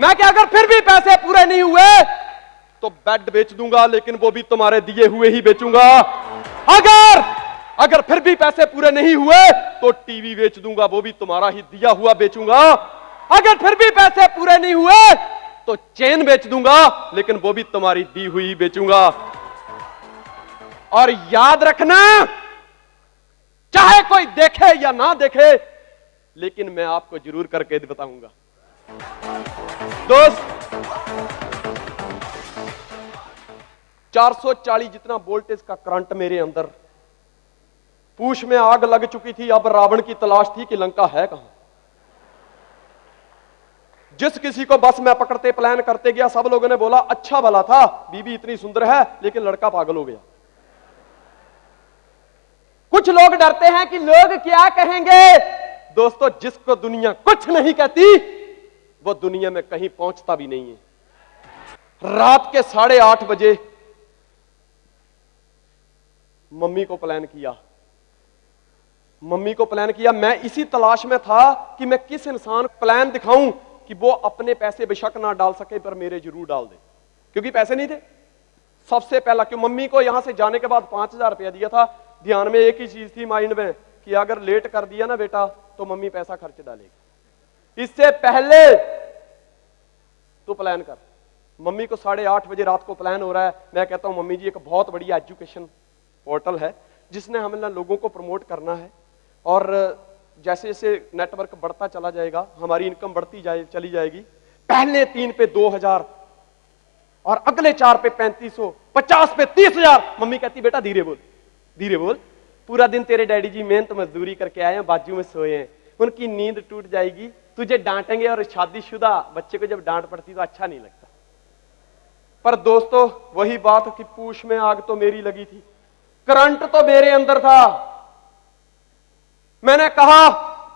मैं क्या अगर फिर भी पैसे पूरे नहीं हुए तो बेड बेच दूंगा, लेकिन वो भी तुम्हारे दिए हुए ही बेचूंगा। अगर फिर भी पैसे पूरे नहीं हुए तो टीवी बेच दूंगा, वो भी तुम्हारा ही दिया हुआ बेचूंगा। अगर फिर भी पैसे पूरे नहीं हुए तो चेन बेच दूंगा, लेकिन वो भी तुम्हारी दी हुई ही बेचूंगा। और याद रखना, चाहे कोई देखे या ना देखे, लेकिन मैं आपको जरूर करके बताऊंगा। दोस्त, 440 जितना वोल्टेज का करंट मेरे अंदर, पूछ में आग लग चुकी थी। अब रावण की तलाश थी कि लंका है कहां। जिस किसी को बस में पकड़ते प्लान करते गया, सब लोगों ने बोला अच्छा भला था, बीबी इतनी सुंदर है, लेकिन लड़का पागल हो गया। कुछ लोग डरते हैं कि लोग क्या कहेंगे। दोस्तों, जिसको दुनिया कुछ नहीं कहती वो दुनिया में कहीं पहुंचता भी नहीं है। रात के 8:30 बजे मम्मी को प्लान किया। मैं इसी तलाश में था कि मैं किस इंसान को प्लान दिखाऊं कि वो अपने पैसे बेशक ना डाल सके पर मेरे जरूर डाल दे, क्योंकि पैसे नहीं थे। सबसे पहला क्यों, मम्मी को यहां से जाने के बाद 5,000 रुपया दिया था। ध्यान में एक ही चीज थी माइंड में कि अगर लेट कर दिया ना बेटा तो मम्मी पैसा खर्च डालेगी। इससे पहले तो प्लान कर। मम्मी को 8:30 बजे रात को प्लान हो रहा है। मैं कहता हूं मम्मी जी, एक बहुत बढ़िया एजुकेशन पोर्टल है जिसने हमें लोगों को प्रमोट करना है, और जैसे जैसे नेटवर्क बढ़ता चला जाएगा हमारी इनकम बढ़ती चली जाएगी। पहले 3 पे 2,000 और अगले 4 पे 3,500, 50 पे 30,000। मम्मी कहती बेटा धीरे बोल, पूरा दिन तेरे डैडी जी मेहनत मजदूरी करके आए हैं, बाजू में सोए हैं, उनकी नींद टूट जाएगी, तुझे डांटेंगे। और शादीशुदा बच्चे को जब डांट पड़ती तो अच्छा नहीं लगता। पर दोस्तों, वही बात कि पूछ में आग तो मेरी लगी थी, करंट तो मेरे अंदर था। मैंने कहा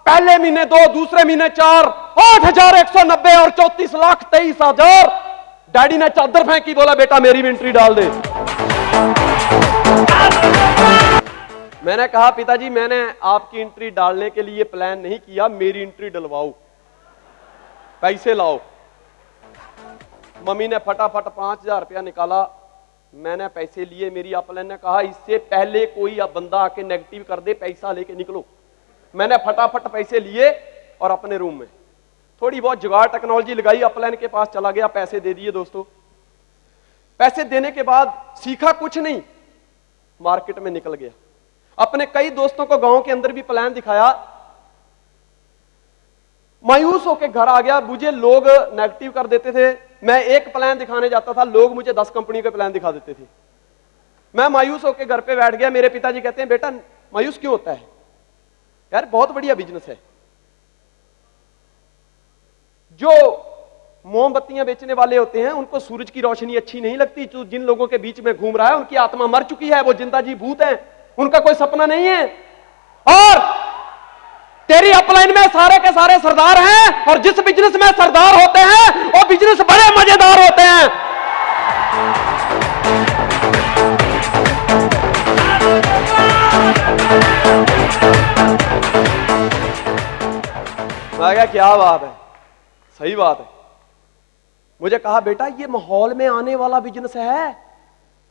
पहले महीने 2, दूसरे महीने 4, 8,190 और 34,23,000। डैडी ने चादर फेंकी, बोला बेटा मेरी भी एंट्री डाल दे। मैंने कहा पिताजी, मैंने आपकी एंट्री डालने के लिए प्लान नहीं किया, मेरी एंट्री डलवाओ, पैसे लाओ। मम्मी ने फटाफट 5,000 रुपया निकाला, मैंने पैसे लिए। मेरी अपलाइन ने कहा इससे पहले कोई बंदा आके नेगेटिव कर दे, पैसा लेके निकलो। मैंने फटाफट पैसे लिए और अपने रूम में थोड़ी बहुत जुगाड़ टेक्नोलॉजी लगाई, अपलाइन के पास चला गया, पैसे दे दिए। दोस्तों, पैसे देने के बाद सीखा कुछ नहीं, मार्केट में निकल गया। अपने कई दोस्तों को गांव के अंदर भी प्लान दिखाया, मायूस होकर घर आ गया। मुझे लोग नेगेटिव कर देते थे। मैं एक प्लान दिखाने जाता था, लोग मुझे 10 कंपनी के प्लान दिखा देते थे। मैं मायूस होकर घर पे बैठ गया। मेरे पिताजी कहते हैं बेटा मायूस क्यों होता है, यार बहुत बढ़िया बिजनेस है। जो मोमबत्तियां बेचने वाले होते हैं उनको सूरज की रोशनी अच्छी नहीं लगती। जो जिन लोगों के बीच में घूम रहा है उनकी आत्मा मर चुकी है, वो जिंदा जी भूत है, उनका कोई सपना नहीं है। और तेरी अपलाइन में सारे के सारे सरदार हैं, और जिस बिजनेस में सरदार होते हैं वो बिजनेस बड़े मजेदार होते हैं। मैं कहा क्या बात है, सही बात है। मुझे कहा बेटा ये माहौल में आने वाला बिजनेस है,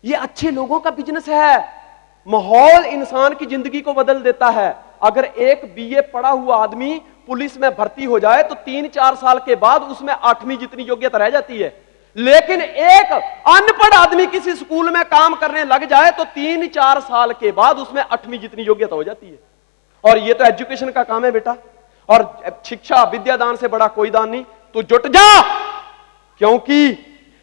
ये अच्छे लोगों का बिजनेस है। माहौल इंसान की जिंदगी को बदल देता है। अगर एक बीए पढ़ा हुआ आदमी पुलिस में भर्ती हो जाए तो 3-4 साल के बाद उसमें 8वीं जितनी योग्यता रह जाती है। लेकिन एक अनपढ़ आदमी किसी स्कूल में काम करने लग जाए तो 3-4 साल के बाद उसमें 8वीं जितनी योग्यता हो जाती है। और ये तो एजुकेशन का काम है बेटा, और शिक्षा विद्यादान से बड़ा कोई दान नहीं। तो जुट जा, क्योंकि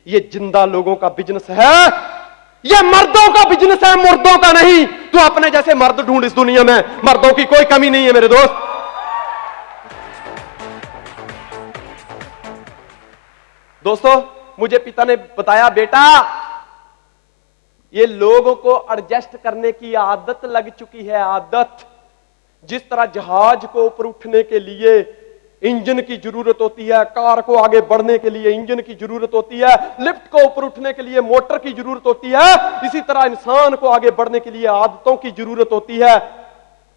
ये जिंदा लोगों का बिजनेस है, ये मर्दों का बिजनेस है, मुर्दों का नहीं। तू अपने जैसे मर्द ढूंढ इस दुनिया में, मर्दों की कोई कमी नहीं है मेरे दोस्त। दोस्तों, मुझे पिता ने बताया बेटा ये लोगों को एडजस्ट करने की आदत लग चुकी है, आदत। जिस तरह जहाज को ऊपर उठने के लिए इंजन की जरूरत होती है, कार को आगे बढ़ने के लिए इंजन की जरूरत होती है, लिफ्ट को ऊपर उठने के लिए मोटर की जरूरत होती है, इसी तरह इंसान को आगे बढ़ने के लिए आदतों की जरूरत होती है।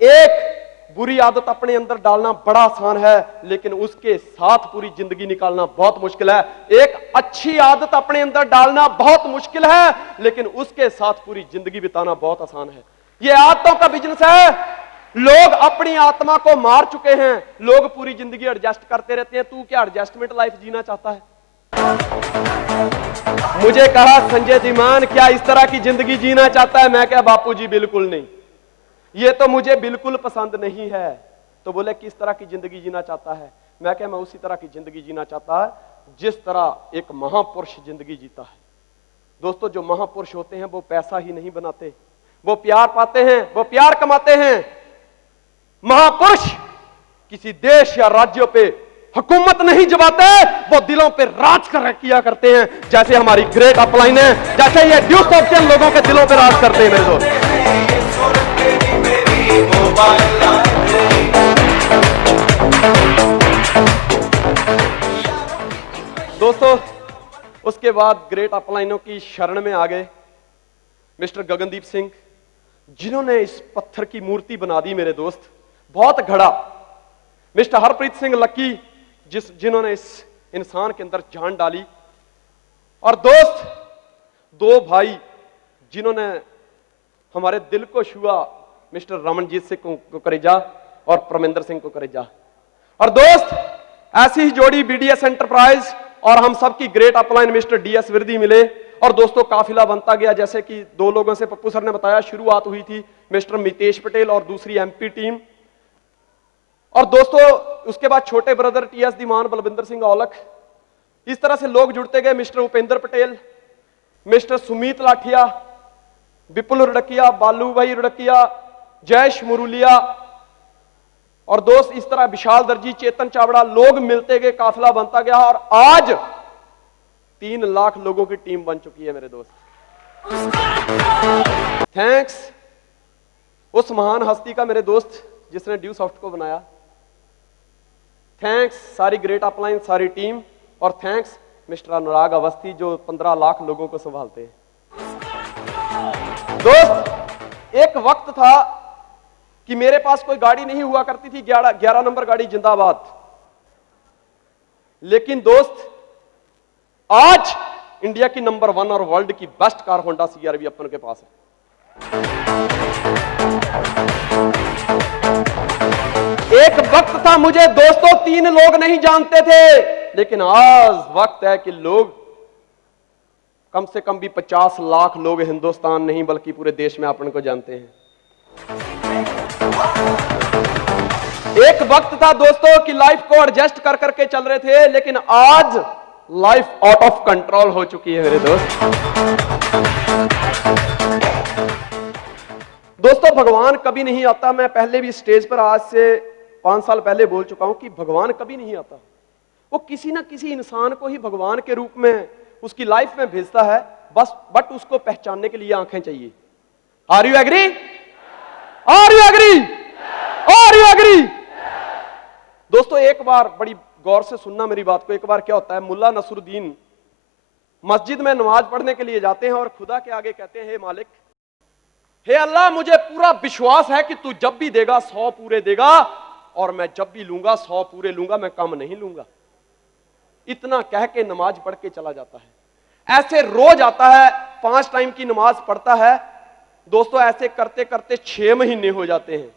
एक बुरी आदत अपने अंदर डालना बड़ा आसान है, लेकिन उसके साथ पूरी जिंदगी निकालना बहुत मुश्किल है। एक अच्छी आदत अपने अंदर डालना बहुत मुश्किल है, लेकिन उसके साथ पूरी जिंदगी बिताना बहुत आसान है। यह आदतों का बिजनेस है। लोग अपनी आत्मा को मार चुके हैं, लोग पूरी जिंदगी एडजस्ट करते रहते हैं। तू क्या एडजस्टमेंट लाइफ जीना चाहता है? मुझे कहा संजय धीमान क्या इस तरह की जिंदगी जीना चाहता है? मैं क्या बापूजी बिल्कुल नहीं, ये तो मुझे बिल्कुल पसंद नहीं है। तो बोले किस तरह की जिंदगी जीना चाहता है? मैं क्या मैं उसी तरह की जिंदगी जीना चाहता है जिस तरह एक महापुरुष जिंदगी जीता है। दोस्तों, जो महापुरुष होते हैं वो पैसा ही नहीं बनाते, वो प्यार पाते हैं, वो प्यार कमाते हैं। महापुरुष किसी देश या राज्यों पे हुकूमत नहीं जमाते, वो दिलों पे राज किया करते हैं, जैसे हमारी ग्रेट अपलाइन है, जैसे ये ड्यूस ऑप्शन लोगों के दिलों पे राज करते हैं। मेरे दोस्तों, उसके बाद ग्रेट अपलाइनों की शरण में आ गए मिस्टर गगनदीप सिंह, जिन्होंने इस पत्थर की मूर्ति बना दी मेरे दोस्त, बहुत घड़ा। मिस्टर हरप्रीत सिंह लक्की, जिन्होंने इस इंसान के अंदर जान डाली। और दोस्त, दो भाई जिन्होंने हमारे दिल को छुआ, मिस्टर रमनजीत सिंह को करेजा और परमिंदर सिंह को करेजा। और दोस्त, ऐसी ही जोड़ी बीडीएस एंटरप्राइज और हम सबकी great upline mister DS Virdi मिले। और दोस्तों, काफिला बनता गया। जैसे कि दो लोगों से पप्पू सर ने बताया, शुरुआत हुई थी मिस्टर मितेश पटेल और दूसरी एमपी टीम। और दोस्तों, उसके बाद छोटे ब्रदर टीएस धीमान, बलविंदर सिंह औलख, इस तरह से लोग जुड़ते गए। मिस्टर उपेंद्र पटेल, मिस्टर सुमीत लाठिया, विपुल रुड़किया, बालू भाई रुड़किया, जयेश मुरुलिया। और दोस्त, इस तरह विशाल दर्जी, चेतन चावड़ा, लोग मिलते गए, काफिला बनता गया और आज 3 लाख लोगों की टीम बन चुकी है मेरे दोस्त। थैंक्स उस महान हस्ती का मेरे दोस्त जिसने ड्यू सॉफ्ट को बनाया। थैंक्स सारी ग्रेट अपलाइन, सारी टीम। और थैंक्स मिस्टर अनुराग अवस्थी जो 15 लाख लोगों को संभालते हैं। दोस्त, एक वक्त था कि मेरे पास कोई गाड़ी नहीं हुआ करती थी, 11 नंबर गाड़ी जिंदाबाद। लेकिन दोस्त, आज इंडिया की नंबर 1 और वर्ल्ड की बेस्ट कार होंडा सीआरवी अपन के पास है। एक वक्त था मुझे दोस्तों 3 लोग नहीं जानते थे, लेकिन आज वक्त है कि लोग कम से कम भी 50 लाख लोग हिंदुस्तान नहीं बल्कि पूरे देश में अपन को जानते हैं। एक वक्त था दोस्तों कि लाइफ को एडजस्ट कर करके चल रहे थे, लेकिन आज लाइफ आउट ऑफ कंट्रोल हो चुकी है मेरे दोस्त। दोस्तों, भगवान कभी नहीं आता। मैं पहले भी स्टेज पर आज से 5 साल पहले बोल चुका हूं कि भगवान कभी नहीं आता। वो किसी ना किसी इंसान को ही भगवान के रूप में उसकी लाइफ में भेजता है, बस बट उसको पहचानने के लिए आंखें चाहिए। Are you agree? Are you agree? Are you agree? दोस्तों, एक बार बड़ी गौर से सुनना मेरी बात को। एक बार क्या होता है, मुल्ला नसरुद्दीन मस्जिद में नमाज पढ़ने के लिए जाते हैं और खुदा के आगे कहते हैं, हे मालिक, हे अल्लाह, मुझे पूरा विश्वास है कि तू जब भी देगा 100 पूरे देगा, और मैं जब भी लूंगा 100 पूरे लूंगा, मैं कम नहीं लूंगा। इतना कह के नमाज पढ़ के चला जाता है। ऐसे रोज आता है, 5 टाइम की नमाज पढ़ता है। दोस्तों, ऐसे करते करते 6 महीने हो जाते हैं।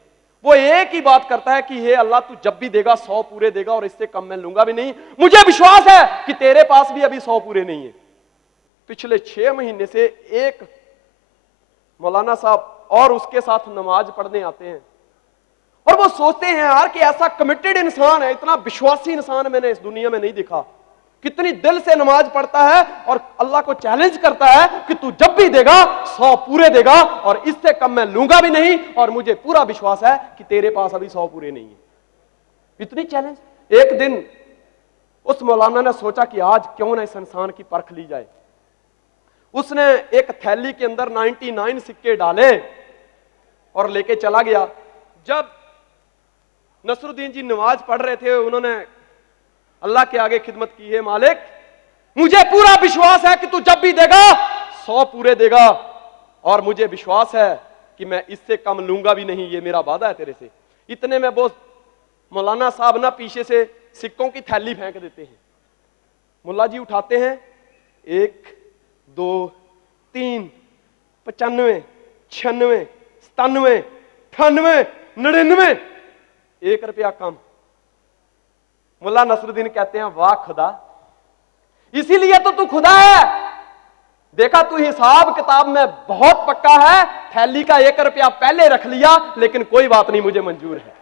वो एक ही बात करता है कि हे अल्लाह, तू जब भी देगा 100 पूरे देगा और इससे कम मैं लूंगा भी नहीं। मुझे विश्वास है कि तेरे पास भी अभी 100 पूरे नहीं है। पिछले 6 महीने से एक मौलाना साहब और उसके साथ नमाज पढ़ने आते हैं और वो सोचते हैं यार कि ऐसा कमिटेड इंसान है, इतना विश्वासी इंसान मैंने इस दुनिया में नहीं देखा। कितनी दिल से नमाज पढ़ता है और अल्लाह को चैलेंज करता है कि तू जब भी देगा 100 पूरे देगा और इससे कम मैं लूंगा भी नहीं, और मुझे पूरा विश्वास है कि तेरे पास अभी 100 पूरे नहीं है। इतनी चैलेंज। एक दिन उस मौलाना ने सोचा कि आज क्यों ना इस इंसान की परख ली जाए। उसने एक थैली के अंदर 99 सिक्के डाले और लेके चला गया। जब नसरुद्दीन जी नमाज पढ़ रहे थे, उन्होंने अल्लाह के आगे खिदमत की है, मालिक, मुझे पूरा विश्वास है कि तू जब भी देगा 100 पूरे देगा, और मुझे विश्वास है कि मैं इससे कम लूंगा भी नहीं, ये मेरा वादा है तेरे से। इतने में वो मौलाना साहब ना पीछे से सिक्कों की थैली फेंक देते हैं। मुल्ला जी उठाते हैं, 1 2 3 95 96 97 98 99, 1 रुपया कम। मुल्ला नसरुद्दीन कहते हैं, वाह खुदा, इसीलिए तो तू खुदा है। देखा, तू हिसाब किताब में बहुत पक्का है, थैली का 1 रुपया पहले रख लिया, लेकिन कोई बात नहीं, मुझे मंजूर है।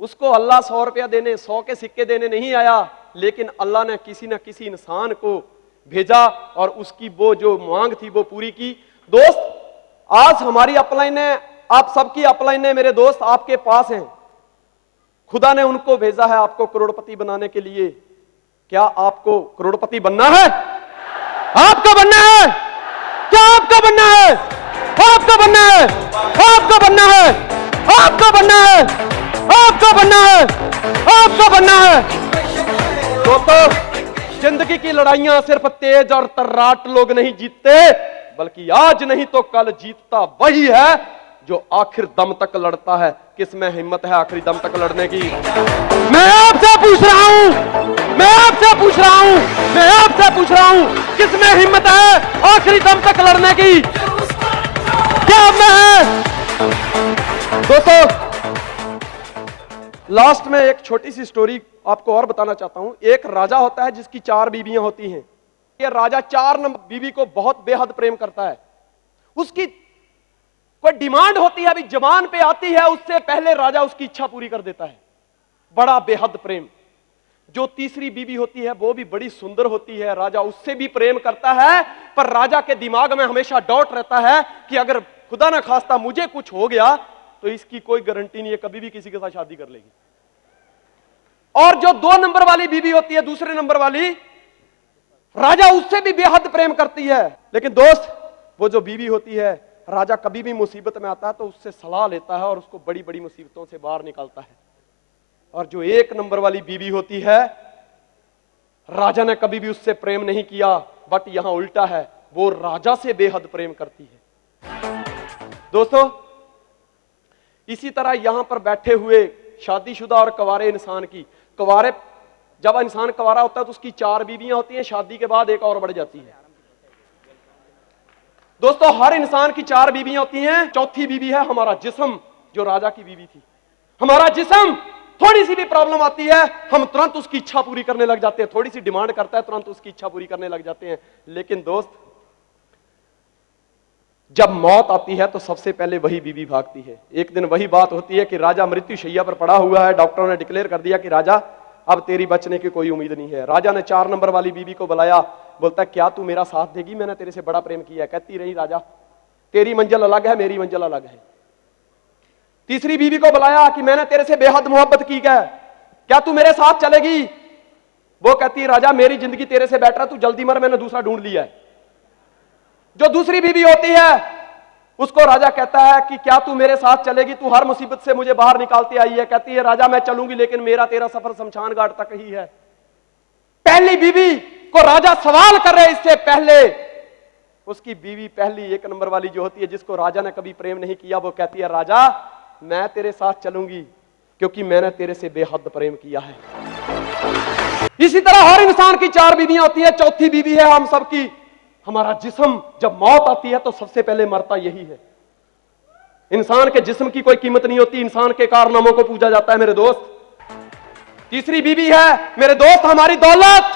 उसको अल्लाह 100 रुपया देने, 100 के सिक्के देने नहीं आया, लेकिन अल्लाह ने किसी न किसी इंसान को भेजा और उसकी वो जो मांग थी वो पूरी की। दोस्त, आज हमारी अपलाइनें, आप सबकी अपलाइनें मेरे दोस्त आपके पास हैं। खुदा ने उनको भेजा है आपको करोड़पति बनाने के लिए। क्या आपको करोड़पति बनना है? आपका बनना है? क्या आपका बनना है? आपका बनना है? आपका बनना है? आपका बनना है? आपका बनना है? आपका बनना है? दोस्तों, जिंदगी की लड़ाइयां सिर्फ तेज और तर्राट लोग नहीं जीतते, बल्कि आज नहीं तो कल जीतता वही है जो आखिर दम तक लड़ता है। किसमें हिम्मत है आखिरी दम तक लड़ने की? मैं आपसे पूछ रहा हूं, मैं आपसे पूछ रहा हूं, मैं आपसे पूछ रहा हूं, किसमें हिम्मत है आखिरी दम तक लड़ने की? क्या मैं है? दोस्तों, लास्ट में एक छोटी सी स्टोरी आपको और बताना चाहता हूं। एक राजा होता है जिसकी 4 बीवियां होती हैं। ये राजा 4 नंबर बीवी को बहुत बेहद प्रेम करता है। उसकी कोई डिमांड होती है, अभी जबान पे आती है, उससे पहले राजा उसकी इच्छा पूरी कर देता है। बड़ा बेहद प्रेम। जो तीसरी बीवी होती है वो भी बड़ी सुंदर होती है, राजा उससे भी प्रेम करता है, पर राजा के दिमाग में हमेशा डाउट रहता है कि अगर खुदा ना खास्ता मुझे कुछ हो गया तो इसकी कोई गारंटी नहीं है, कभी भी किसी के साथ शादी कर लेगी। और जो 2 नंबर वाली बीवी होती है, दूसरे नंबर वाली, राजा उससे भी बेहद प्रेम करती है। लेकिन दोस्त, वो जो बीवी होती है, राजा कभी भी मुसीबत में आता है तो उससे सलाह लेता है और उसको बड़ी बड़ी मुसीबतों से बाहर निकालता है। और जो 1 नंबर वाली बीवी होती है, राजा ने कभी भी उससे प्रेम नहीं किया, बट यहां उल्टा है, वो राजा से बेहद प्रेम करती है। दोस्तों, इसी तरह यहां पर बैठे हुए शादीशुदा और कवारे इंसान की, कवारे, जब इंसान कवारा होता है तो उसकी 4 बीवियां होती हैं, शादी के बाद एक और बढ़ जाती है। दोस्तों, हर इंसान की 4 बीवियां होती हैं, चौथी बीवी है हमारा जिस्म, जो राजा की बीवी थी। हमारा जिस्म, थोड़ी सी भी प्रॉब्लम आती है, हम तुरंत उसकी इच्छा पूरी करने लग जाते हैं। थोड़ी सी डिमांड करता है, तुरंत उसकी इच्छा पूरी करने लग जाते हैं। लेकिन दोस्त, जब मौत आती है तो सबसे पहले वही बीवी भागती है। एक दिन वही बात होती है कि राजा मृत्यु शैया पर पड़ा हुआ है, डॉक्टरों ने डिक्लेयर कर दिया कि राजा, अब तेरी बचने की कोई उम्मीद नहीं है। राजा ने 4 नंबर वाली बीवी को बुलाया, बोलता है, क्या तू मेरा साथ देगी? मैंने तेरे से बड़ा प्रेम किया है। कहती रही, राजा, तेरी मंजिल अलग है, मेरी मंजिल अलग है। तीसरी बीवी को बुलाया कि मैंने तेरे से बेहद मोहब्बत की है, क्या तू मेरे साथ चलेगी? वो कहती, राजा, मेरी जिंदगी तेरे से बेटर है, तू जल्दी मर, मैंने दूसरा ढूंढ लिया है। जो दूसरी बीवी होती है, उसको राजा कहता है कि क्या तू मेरे साथ चलेगी? तू हर मुसीबत से मुझे बाहर निकालती आई है। कहती है, राजा, मैं चलूंगी, लेकिन मेरा तेरा सफर शमशान घाट तक ही है। पहली बीवी को राजा सवाल कर रहे, इससे पहले उसकी बीवी पहली 1 नंबर वाली जो होती है, जिसको राजा ने कभी प्रेम नहीं किया, वो कहती है, राजा, मैं तेरे साथ चलूंगी क्योंकि मैंने तेरे से बेहद प्रेम किया है। इसी तरह हर इंसान की 4 बीवियां होती है, चौथी बीवी है हम सबकी हमारा जिस्म। जब मौत आती है तो सबसे पहले मरता यही है। इंसान के जिस्म की कोई कीमत नहीं होती, इंसान के कारनामों को पूजा जाता है मेरे दोस्त। तीसरी बीवी है मेरे दोस्त हमारी दौलत।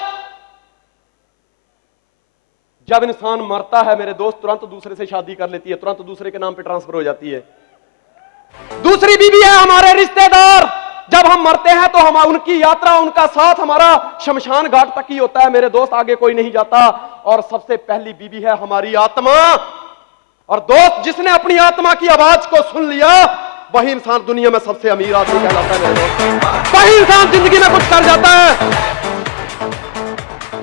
जब इंसान मरता है मेरे दोस्त, तुरंत दूसरे से शादी कर लेती है, तुरंत दूसरे के नाम पे ट्रांसफर हो जाती है। दूसरी बीवी है हमारे रिश्तेदार। जब हम मरते हैं तो हम उनकी यात्रा, उनका साथ हमारा शमशान घाट तक ही होता है मेरे दोस्त, आगे कोई नहीं जाता। और सबसे पहली बीवी है हमारी आत्मा। और दोस्त, जिसने अपनी आत्मा की आवाज को सुन लिया, वही इंसान दुनिया में सबसे अमीर आदमी कहलाता है मेरे दोस्त। वही इंसान जिंदगी में कुछ कर जाता है।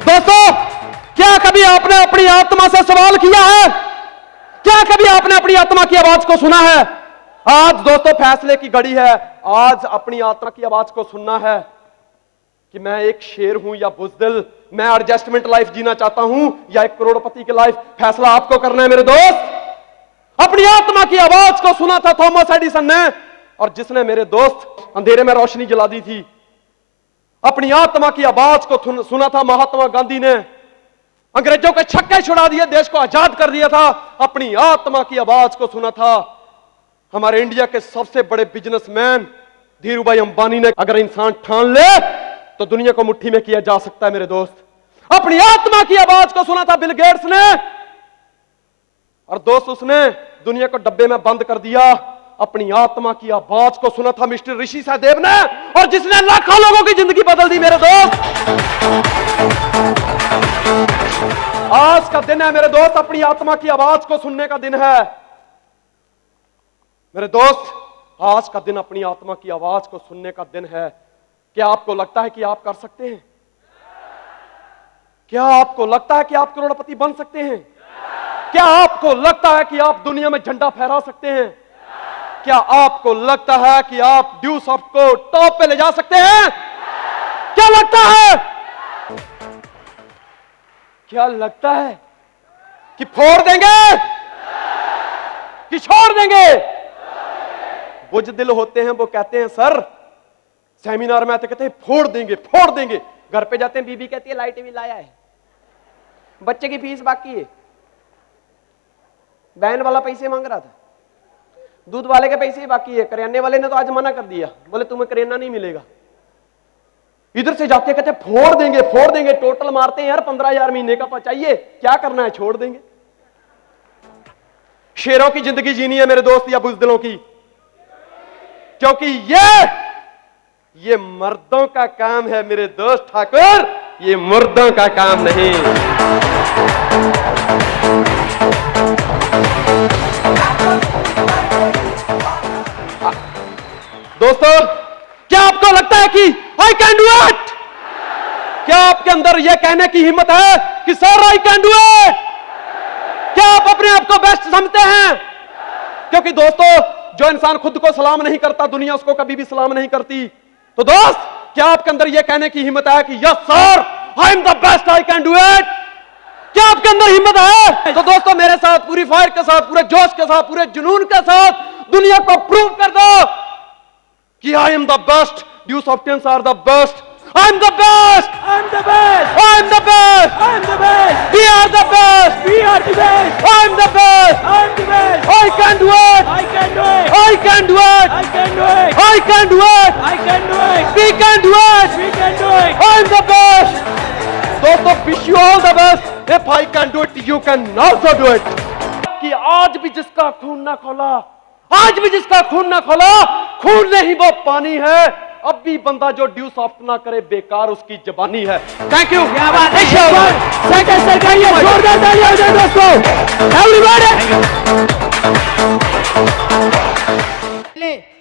दोस्तों, क्या कभी आपने अपनी आत्मा से सवाल किया है? क्या कभी आपने अपनी आत्मा की आवाज को सुना है? आज दोस्तों फैसले की घड़ी है। आज अपनी आत्मा की आवाज को सुनना है कि मैं एक शेर हूं या बुज़दिल, मैं एडजस्टमेंट लाइफ जीना चाहता हूं या एक करोड़पति की लाइफ। फैसला आपको करना है मेरे दोस्त। अपनी आत्मा की आवाज को सुना था थॉमस एडिसन ने, और जिसने मेरे दोस्त अंधेरे में रोशनी जला दी थी। अपनी आत्मा की आवाज को सुना था महात्मा गांधी ने, अंग्रेजों के छक्के छुड़ा दिए, देश को आजाद कर दिया था। अपनी आत्मा की आवाज को सुना था हमारे इंडिया के सबसे बड़े बिजनेसमैन धीरूभाई अंबानी ने। अगर इंसान ठान ले तो दुनिया को मुट्ठी में किया जा सकता है मेरे दोस्त। अपनी आत्मा की आवाज को सुना था बिल गेट्स ने, और दोस्त उसने दुनिया को डब्बे में बंद कर दिया। अपनी आत्मा की आवाज को सुना था मिस्टर ऋषि सहदेव ने, और जिसने लाखों लोगों की जिंदगी बदल दी मेरे दोस्त। आज का दिन है मेरे दोस्त, अपनी आत्मा की आवाज को सुनने का दिन है मेरे दोस्त। आज का दिन अपनी आत्मा की आवाज को सुनने का दिन है। क्या आपको लगता है कि आप कर सकते हैं? क्या आपको लगता है कि आप करोड़पति बन सकते हैं? क्या आपको लगता है कि आप दुनिया में झंडा फहरा सकते हैं? क्या आपको लगता है कि आप ड्यू सॉफ्ट को टॉप पे ले जा सकते हैं? क्या लगता है? क्या लगता है कि फोड़ देंगे कि छोड़ देंगे? बुज़दिल होते हैं वो कहते हैं सर, सेमिनार में आते कहते हैं फोड़ देंगे फोड़ देंगे। घर पे जाते हैं बीबी कहती है लाइट भी लाया है, बच्चे की फीस बाकी है, वैन वाला पैसे मांग रहा था, दूध वाले के पैसे ही बाकी है, करियाने वाले ने तो आज मना कर दिया, बोले तुम्हें करियाना नहीं मिलेगा। इधर से जाते कहते फोड़ देंगे, टोटल मारते हैं यार 15,000 महीने का चाहिए, क्या करना है छोड़ देंगे। शेरों की जिंदगी जीनी है मेरे दोस्त या बुज़दिलों की? क्योंकि ये मर्दों का काम है मेरे दोस्त ठाकुर, ये मुर्दों का काम नहीं। दोस्तों, क्या आपको लगता है कि आई कैन डू इट? क्या आपके अंदर यह कहने की हिम्मत है कि sir I can do it? क्या आप अपने आप को बेस्ट समझते हैं? क्योंकि दोस्तों, जो इंसान खुद को सलाम नहीं करता, दुनिया उसको कभी भी सलाम नहीं करती। तो दोस्त, क्या आपके अंदर यह कहने की हिम्मत है कि yes sir I am the best, I can do it? क्या आपके अंदर हिम्मत है? तो दोस्तों, मेरे साथ पूरी फायर के साथ, पूरे जोश के साथ, पूरे जुनून के साथ दुनिया को प्रूव कर दो कि I am the best, due सॉफ्टियंस are the best, I am the best, I am the best, I am the best, I am the best, we are the best, we are the best, I am the best, I am the best, I can do it, I can do it, I can do it, I can do it, I can do it, I can do it, we can do it, we can do it, I am the best. दोस्तों, wish you all the best. If I can do it, you can also do it. कि आज भी जिसका खून ना खोला, आज भी जिसका खून ना खोला, खून नहीं वो पानी है। अब भी बंदा जो ड्यू सॉफ्ट ना करे, बेकार उसकी जबानी है। Thank you. क्या बात है, जोरदार तालियां हो जाए दोस्तों, एवरीबॉडी।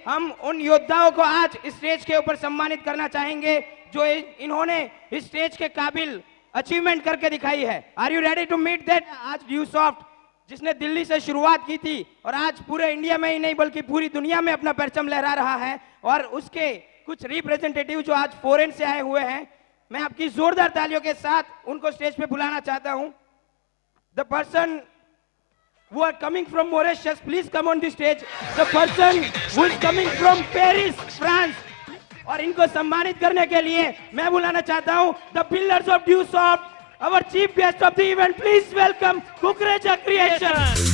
हम उन योद्धाओं को आज स्टेज के ऊपर सम्मानित करना चाहेंगे जो इन्होंने इस स्टेज के काबिल अचीवमेंट करके दिखाई है। Are you ready to meet that? आज ड्यू सॉफ्ट जिसने दिल्ली से शुरुआत की थी और आज पूरे इंडिया में ही नहीं बल्कि पूरी दुनिया में अपना परचम लहरा रहा है, और उसके कुछ रिप्रेजेंटेटिव जो आज फॉरेन से आए हुए हैं, मैं आपकी जोरदार तालियों के साथ उनको स्टेज पे बुलाना चाहता हूं। The person who are coming from Mauritius, please come on the stage. The person who is coming from Paris, France. और इनको सम्मानित करने के लिए मैं बुलाना चाहता हूं the pillars of Due Soft, our chief guest of the event. Please welcome Kukreja Creation.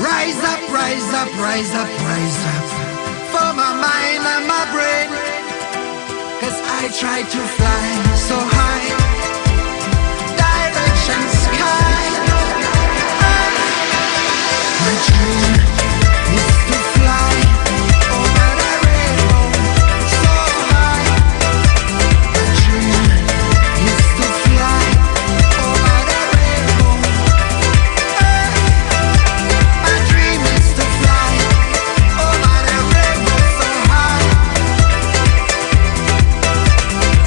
Rise up, rise up, rise up, rise up. For my mind and my brain. 'Cause I try to fly so high. Direction sky. My dream is to fly over the rainbow so high. My dream is to fly over the rainbow. My dream is to fly over the rainbow so high.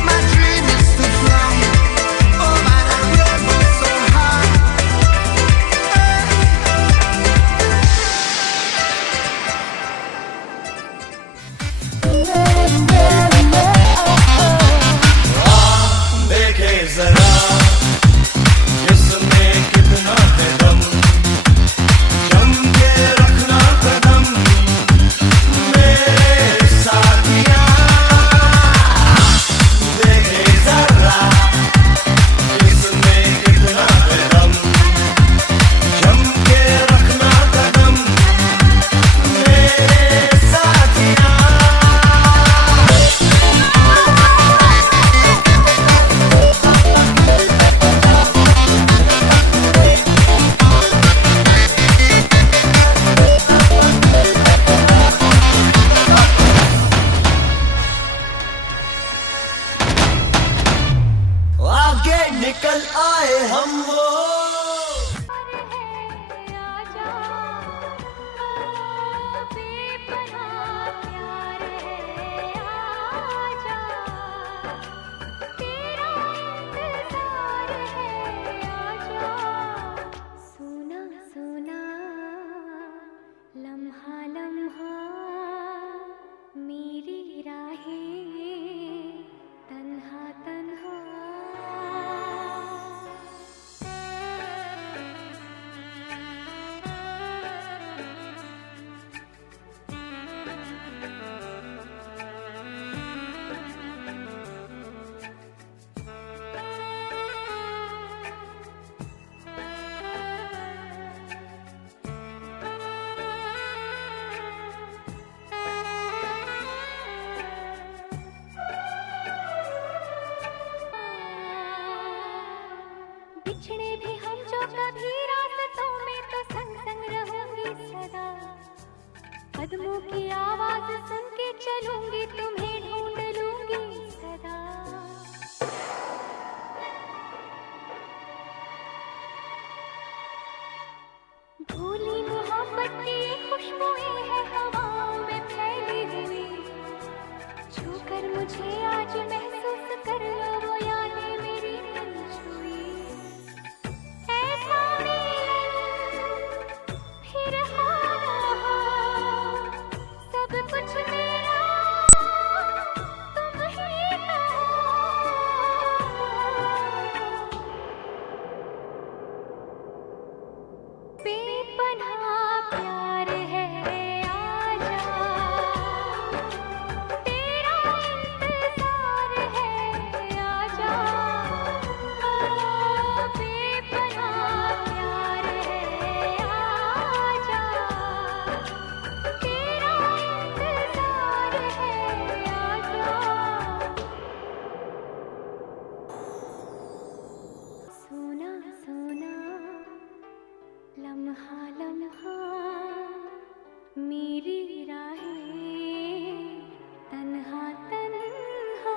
My dream is to fly over the rainbow so high. देखे जरा इसमें कितना है दम, जम के रखना कदम मेरे साथिया। देखे जरा इसमें कितना है दम, जम के रखना कदम मेरे साथिया। आगे निकल आए हम वो सोना सोना लम्हा लम्हा मेरी राहें तन्हा तन्हा बिछड़े भी हम जो कभी रास्तों में तो संग संग रहूंगी सदा। कदमों की आवाज सुन के चलूंगी तुम्हें ढूंढ लूंगी सदा। भूली मोहब्बत की खुशबुएं है हवाओं में फैली हुई। छूकर मुझे आज महसूस कर लो वो यादें मेरी तन छुई। ऐसा मिलन फिर हो ना हो, सब कुछ मेरा तुम ही तो हो। बेपनाह प्यार है आजा, तेरा इंतजार है आजा। बेपनाह प्यार है आजा, तेरा इंतजार है आजा। सोना सोना लम्हा लम्हा मेरी राहें तन्हा तन्हा।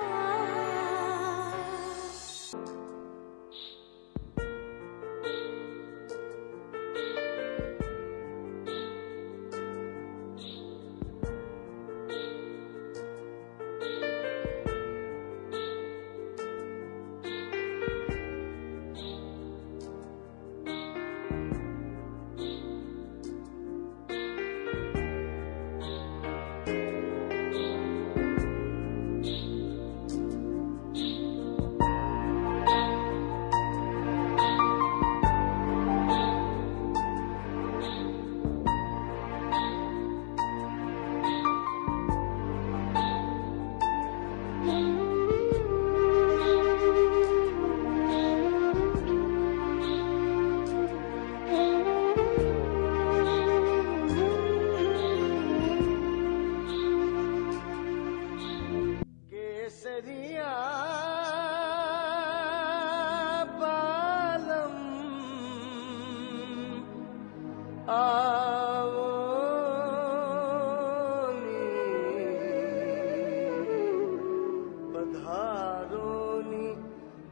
पधारोनी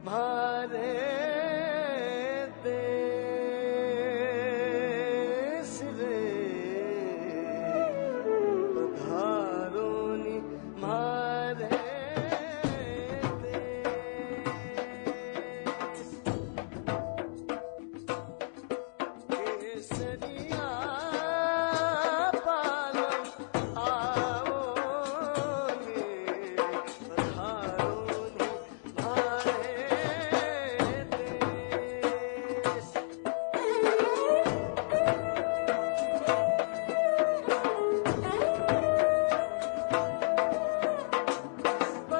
मारे देश रे पधारोनी मारे केसरिया पालम आओगे पधारोनी मारे देश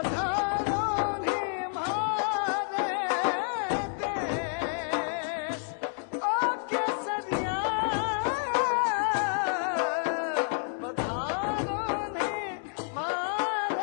पधारोनी मारे देश ओ केसरिया पधारोनी मारे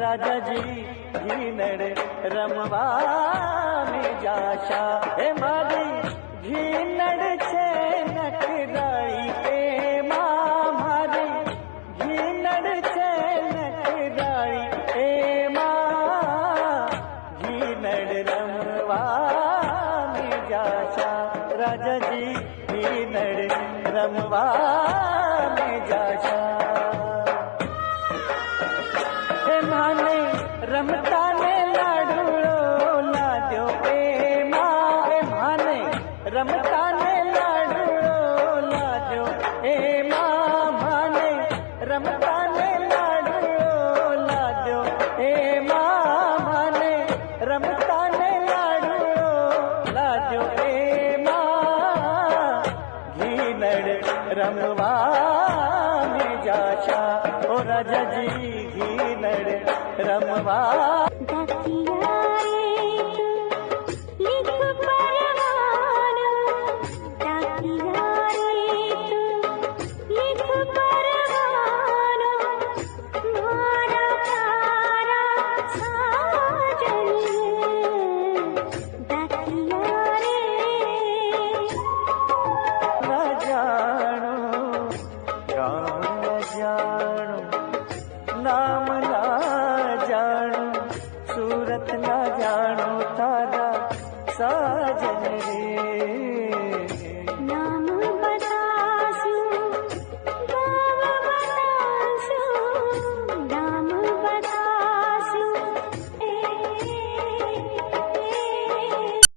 राजा जी घीनड़ रमवा में जाशा ए मारी घीनड़ छे नखराई ए मां मारी घीनड़ छे नखराई ए मां घीनड़ रमवा में जाशा राजा जी घीनड़ रमवा में जाशा माने रमता ने लाडूड़ो लाद्यो ए मां माने रमता ने लाडूड़ो लाद्यो ए मां माने रमता ने लाडूड़ो लाद्यो ए मां माने रमता ने लाडूड़ो लाद्यो ए मां घीनड़ रमवा में जाशा ओ राजा जी घीनड़ रमवा डाकिया रे तू लिख परवाना डाकिया रे तू लिख परवाना मारा प्यारा साजन डाकिया रे न जानो क्या